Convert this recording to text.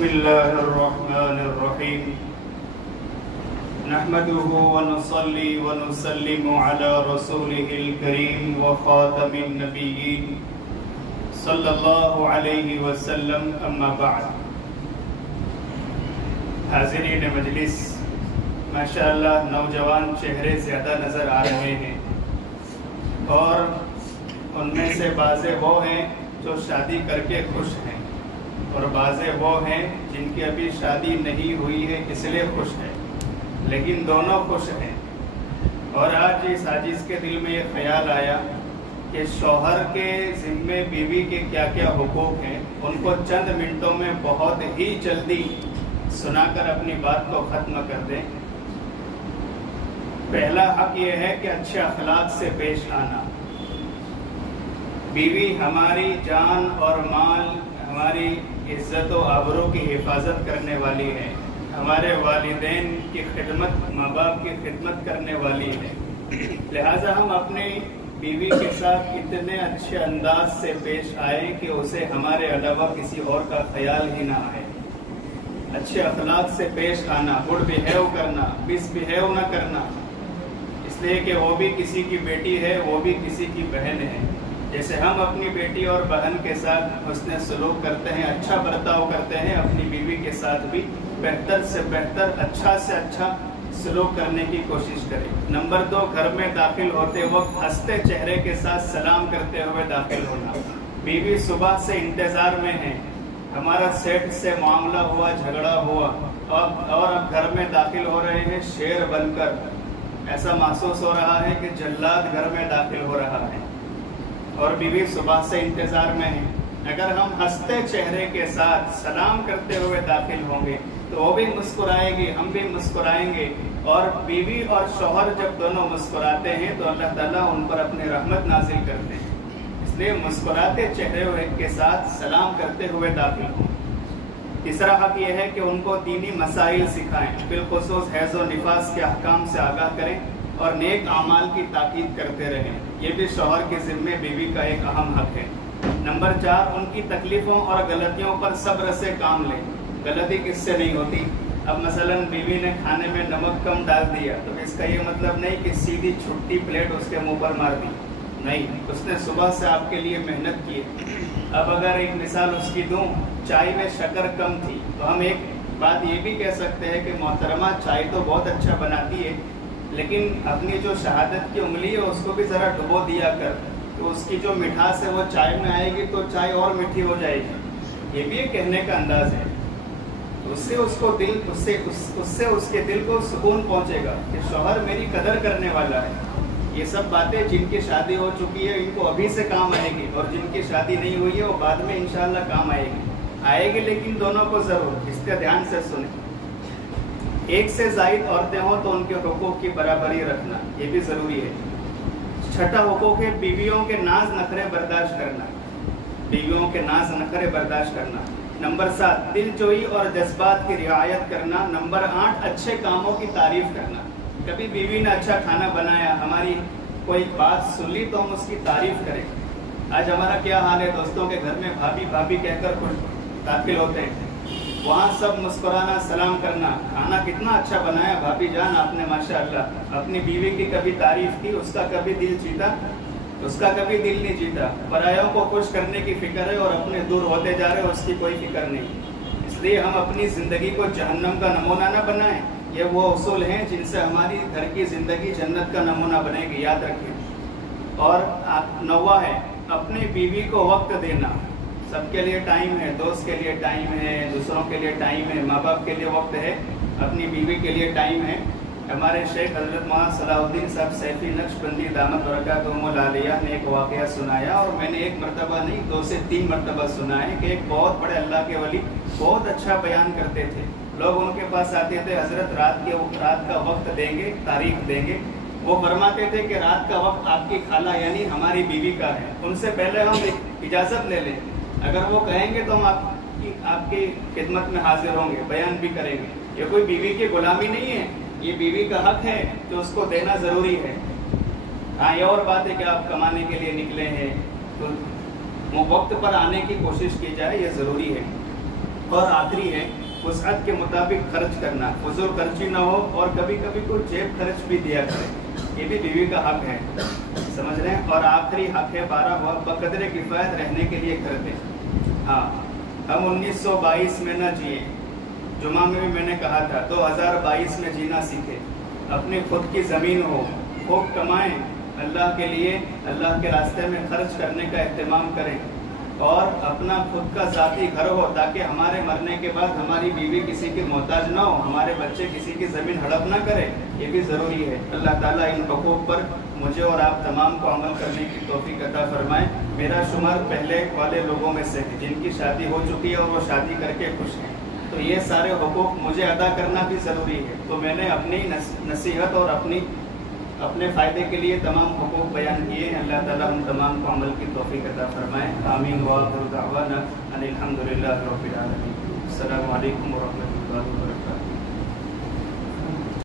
بسم اللہ الرحمن الرحیم نحمده ونصلي ونسلم على رسوله الكريم وخاتم النبيين صلی اللہ علیہ وسلم اما بعد. حاضرین مجلس، ماشاءاللہ نوجوان چہرے زیادہ نظر آ رہے ہیں اور ان میں سے بعضے وہ ہیں جو شادی کر کے خوش ہیں اور بعضے وہ ہیں جن کی ابھی شادی نہیں ہوئی ہے اس لیے خوش ہیں، لیکن دونوں خوش ہیں. اور آج اس عاجز کے دل میں یہ خیال آیا کہ شوہر کے ذمے بیوی کے کیا کیا حقوق ہیں، ان کو چند منٹوں میں بہت ہی جلدی سنا کر اپنی بات کو ختم کر دیں. پہلا حق یہ ہے کہ اچھے اخلاق سے پیش آنا. بیوی ہماری جان اور مال، ہماری عزت و آبرو کی حفاظت کرنے والی ہے، ہمارے والدین کی خدمت، ماں باپ کی خدمت کرنے والی ہے. لہٰذا ہم اپنی بیوی کے ساتھ اتنے اچھے انداز سے پیش آئے کہ اسے ہمارے علاوہ کسی اور کا خیال ہی نہ آئے. اچھے اخلاق سے پیش آنا، گڈ بیہیو کرنا، مس بیہیو نہ کرنا، اس لیے کہ وہ بھی کسی کی بیٹی ہے، وہ بھی کسی کی بہن ہے. جیسے ہم اپنی بیٹی اور بہن کے ساتھ حسن سلوک کرتے ہیں، اچھا برتاؤ کرتے ہیں، اپنی بیوی کے ساتھ بھی بہتر سے بہتر، اچھا سے اچھا سلوک کرنے کی کوشش کریں. نمبر 2، گھر میں داخل ہوتے وقت ہنستے چہرے کے ساتھ سلام کرتے ہوئے داخل ہونا. بیوی صبح سے انتظار میں ہے، ہمارا سیٹ سے معاملہ ہوا، جھگڑا ہوا اور اب گھر میں داخل ہو رہے ہیں شیر بن کر. ایسا محسوس ہو رہا ہے کہ جلاد گھر میں داخل ہو رہا ہے اور بیوی صبح سے انتظار میں ہے. اگر ہم ہنستے چہرے کے ساتھ سلام کرتے ہوئے داخل ہوں گے تو وہ بھی مسکرائے گی، ہم بھی مسکرائیں گے. اور بیوی اور شوہر جب دونوں مسکراتے ہیں تو اللہ تعالیٰ ان پر اپنی رحمت نازل کرتے ہیں. اس لیے مسکراتے چہرے کے ساتھ سلام کرتے ہوئے داخل ہوں. تیسرا حق یہ ہے کہ ان کو دینی مسائل سکھائیں، بالخصوص حیض و نفاس کے احکام سے آگاہ کریں اور نیک اعمال کی تاکید کرتے رہیں. یہ بھی شوہر کے ذمے بیوی کا ایک اہم حق ہے. نمبر 4، ان کی تکلیفوں اور غلطیوں پر صبر سے کام لیں. غلطی کس سے نہیں ہوتی؟ اب مثلا بیوی نے کھانے میں نمک کم ڈال دیا تو اس کا یہ مطلب نہیں کہ سیدھی چھٹی پلیٹ اس کے منہ پر مار دی. نہیں، اس نے صبح سے آپ کے لیے محنت کی. اب اگر ایک مثال اس کی دوں، چائے میں شکر کم تھی تو ہم ایک بات یہ بھی کہہ سکتے ہیں کہ محترمہ چائے تو بہت اچھا بناتی ہے، لیکن اپنی جو شہادت کی انگلی ہے اس کو بھی ذرا ڈبو دیا کر، تو اس کی جو مٹھاس ہے وہ چائے میں آئے گی تو چائے اور میٹھی ہو جائے گی. یہ بھی ایک کہنے کا انداز ہے. اس سے اس کے دل کو سکون پہنچے گا کہ شوہر میری قدر کرنے والا ہے. یہ سب باتیں جن کی شادی ہو چکی ہے ان کو ابھی سے کام آئے گی، اور جن کی شادی نہیں ہوئی ہے وہ بعد میں انشاءاللہ کام آئے گی. لیکن دونوں کو ضرور اس کا دھیان سے سنیں. ایک سے زائد عورتیں ہوں تو ان کے حقوق کی برابری رکھنا، یہ بھی ضروری ہے. چھٹا حقوق ہے بیویوں کے ناز نخرے برداشت کرنا. بیویوں کے ناز نخرے برداشت کرنا. نمبر 7، دل جوئی اور جذبات کی رعایت کرنا. نمبر 8، اچھے کاموں کی تعریف کرنا. کبھی بیوی نے اچھا کھانا بنایا، ہماری کوئی بات سن لی تو ہم اس کی تعریف کریں. آج ہمارا کیا حال ہے دوستوں کے گھر میں بھابھی بھابھی کہہ کر خوش داخل ہوتے ہیں، وہاں سب مسکرانا، سلام کرنا، کھانا کتنا اچھا بنایا بھابھی جان آپ نے ماشاءاللہ. اپنی بیوی کی کبھی تعریف کی، اس کا کبھی دل جیتا؟ اس کا کبھی دل نہیں جیتا. پرایوں کو خوش کرنے کی فکر ہے اور اپنے دور ہوتے جا رہے اس کی کوئی فکر نہیں. اس لیے ہم اپنی زندگی کو جہنم کا نمونہ نہ بنائیں. یہ وہ اصول ہیں جن سے ہماری گھر کی زندگی جنت کا نمونہ بنے گی، یاد رکھیں. اور 9واں ہے اپنی بیوی کو وقت دینا. سب کے لیے ٹائم ہے، دوست کے لیے ٹائم ہے، دوسروں کے لیے ٹائم ہے، ماں باپ کے لیے وقت ہے، اپنی بیوی کے لیے ٹائم ہے. ہمارے شیخ حضرت مولانا صلاح الدین صاحب سیفی نقشبندی دامت برکاتہم العالیہ نے ایک واقعہ سنایا، اور میں نے ایک مرتبہ نہیں 2 سے 3 مرتبہ سنا ہے کہ ایک بہت بڑے اللہ کے ولی بہت اچھا بیان کرتے تھے. لوگ ان کے پاس آتے تھے، حضرت رات کا وقت دیں گے، تاریخ دیں گے. وہ فرماتے تھے کہ رات کا وقت آپ کی خالہ یعنی ہماری بیوی کا ہے، ان سے پہلے ہم اجازت لے لیں. اگر وہ کہیں گے تو ہم آپ کی خدمت میں حاضر ہوں گے، بیان بھی کریں گے. یہ کوئی بیوی کی غلامی نہیں ہے، یہ بیوی کا حق ہے کہ اس کو دینا ضروری ہے. ہاں، یہ اور بات ہے کہ آپ کمانے کے لیے نکلے ہیں تو وقت پر آنے کی کوشش کی جائے، یہ ضروری ہے. اور آخری ہے وسعت کے مطابق خرچ کرنا، فضول خرچی نہ ہو، اور کبھی کبھی کوئی جیب خرچ بھی دیا کرے، یہ بھی بیوی کا حق ہے، سمجھ رہے ہیں۔ اور آخری حق ہے 12واں، بقدر کفایت رہنے کے لیے کر دیں۔ ہاں، ہم 1922 میں نہ جیے، جمعہ میں بھی میں نے کہا تھا 2022 میں جینا سیکھے، اپنی خود کی زمین ہو، خوب کمائیں، اللہ کے لیے اللہ کے راستے میں خرچ کرنے کا اہتمام کریں، اور اپنا خود کا ذاتی گھر ہو تاکہ ہمارے مرنے کے بعد ہماری بیوی کسی کی محتاج نہ ہو، ہمارے بچے کسی کی زمین ہڑپ نہ کرے، یہ بھی ضروری ہے۔ اللہ تعالیٰ ان حقوق پر مجھے اور آپ تمام کو عمل کرنے کی توفیق عطا فرمائے۔ میرا شمار پہلے والے لوگوں میں سے ہے جن کی شادی ہو چکی ہے اور وہ شادی کر کے خوش ہیں، تو یہ سارے حقوق مجھے ادا کرنا بھی ضروری ہے، تو میں نے اپنی نصیحت اور اپنے فائدے کے لیے تمام حقوق بیان کیے ہیں۔ اللہ تعالیٰ ہم تمام کو عمل کی توفیق عطا فرمائے۔ آمین وآخر دعوانا ان الحمد للہ رب العالمین۔ السلام علیکم ورحمۃ اللہ وبرکاتہ۔